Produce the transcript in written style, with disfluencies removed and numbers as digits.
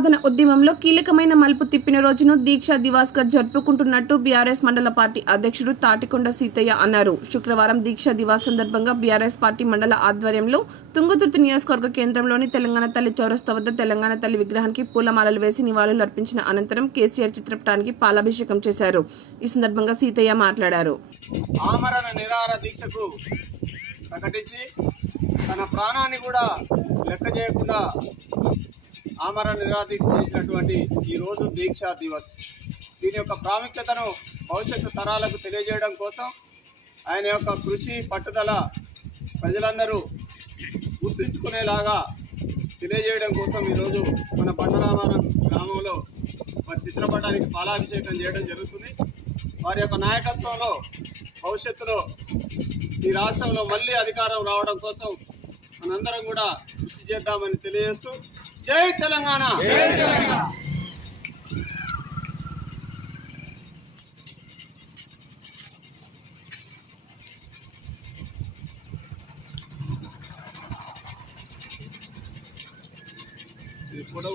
సాధన ఉద్యమంలో కీలకమైన మలుపు తిప్పిన రోజును దీక్షా దివాస్ గా జరుపుకుంటున్నట్టు బీఆర్ఎస్ మండల పార్టీ అధ్యక్షుడు తాటికొండ సీతయ్య అన్నారు. శుక్రవారం దీక్షా దివాస్ సందర్భంగా బీఆర్ఎస్ పార్టీ మండల ఆధ్వర్యంలో తుంగతుర్తి నియోజకవర్గ కేంద్రంలోని తెలంగాణ తల్లి చౌరస్తా వద్ద తెలంగాణ తల్లి విగ్రహానికి పూలమాలలు వేసి నివాళులు అర్పించిన అనంతరం కేసీఆర్ చిత్రపటానికి పాలాభిషేకం చేశారు. ఈ సందర్భంగా సీతయ్య మాట్లాడారు. ఆమరణ నిరాహార దీక్షకు ప్రకటించి తన ప్రాణాన్ని కూడా లెక్క చేయకుండా ఆమరణ నిరాహార దీక్ష చేసినటువంటి ఈరోజు దీక్షా దివస్. దీని యొక్క ప్రాముఖ్యతను భవిష్యత్తు తరాలకు తెలియజేయడం కోసం ఆయన యొక్క కృషి పట్టుదల ప్రజలందరూ గుర్తుంచుకునేలాగా తెలియజేయడం కోసం ఈరోజు మన బండరామారం గ్రామంలో వారి చిత్రపటానికి పాలాభిషేకం చేయడం జరుగుతుంది. వారి యొక్క నాయకత్వంలో భవిష్యత్తులో ఈ రాష్ట్రంలో మళ్ళీ అధికారం రావడం కోసం మనందరం కూడా కృషి చేద్దామని తెలియజేస్తూ జై తెలంగాణ. ఫోటో